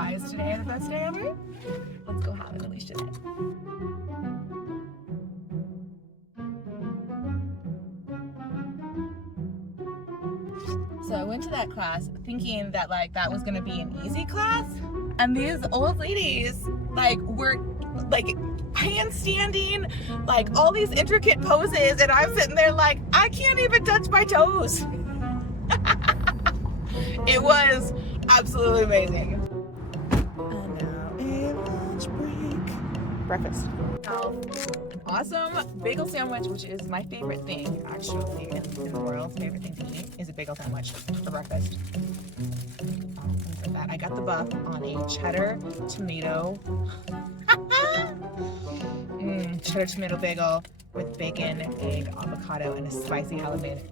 Why is today the best day ever? Let's go have it, Alicia. So I went to that class thinking that like that was gonna be an easy class, and these old ladies like were like handstanding, like all these intricate poses, and I'm sitting there like I can't even touch my toes. It was absolutely amazing. And now a lunch break. Breakfast. Awesome bagel sandwich, which is my favorite thing actually in the world. Favorite thing to eat is a bagel sandwich for breakfast. For that, I got the buff on a cheddar tomato cheddar tomato bagel with bacon, egg, avocado, and a spicy jalapeno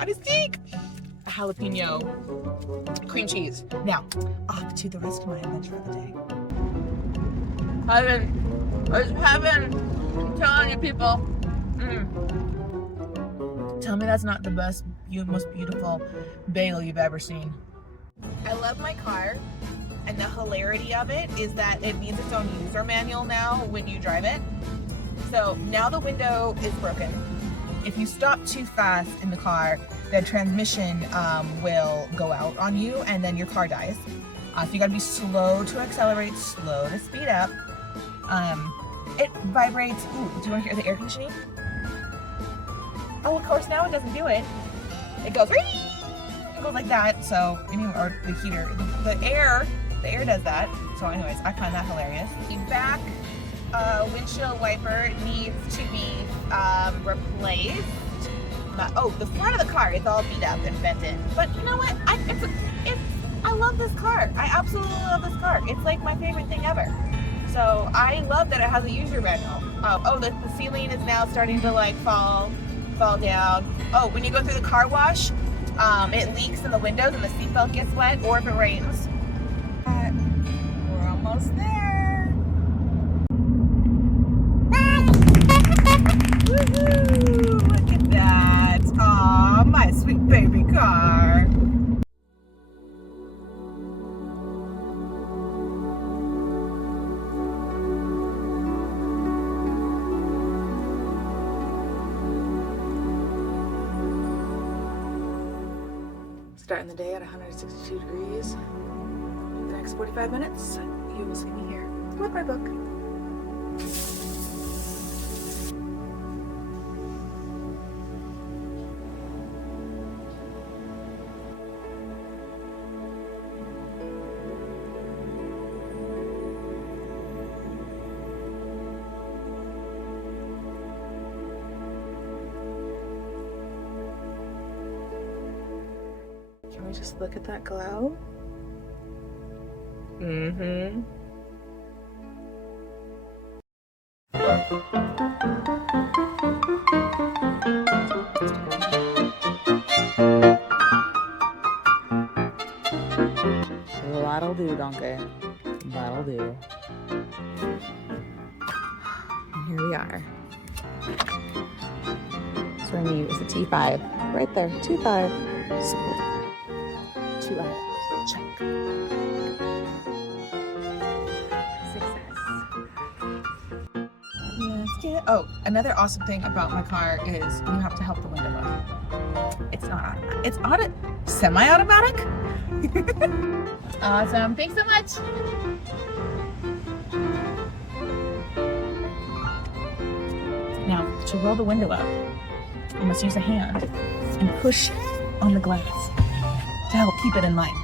on a stick. A jalapeno cream cheese. Now, off to the rest of my adventure of the day. Heaven, I'm telling you people. Tell me that's not the best, most beautiful bagel you've ever seen. I love my car, and the hilarity of it is that it needs its own user manual now when you drive it. So now the window is broken. If you stop too fast in the car, the transmission will go out on you, and then your car dies. So you gotta be slow to accelerate, slow to speed up. It vibrates. Ooh, do you want to hear the air conditioning? Oh, of course now it doesn't do it. It goes like that. So anyway, or the heater, the air does that. So anyways, I find that hilarious. The back windshield wiper needs to be replaced. The front of the car is all beat up and bent in. But you know what? I love this car. I absolutely love this car. It's like my favorite thing ever. So I love that it has a user manual. The ceiling is now starting to like fall down. Oh, when you go through the car wash, it leaks in the windows and the seatbelt gets wet, or if it rains. We're almost there. Woohoo! Look at that. Aw, my sweet baby car. Starting the day at 162 degrees. The next 45 minutes, you will see me here with my book. Can we just look at that glow? Mm-hmm. That'll do, donkey. That'll do. And here we are. So I need is a T5. Right there, T5. Sold. 2 items. Check. Success. Let's get. Oh, another awesome thing about my car is you have to help the window up. It's not automatic. It's semi-automatic. Awesome. Thanks so much. Now, to roll the window up, you must use a hand and push on the glass to help keep it in line.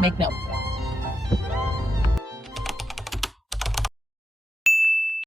Make note.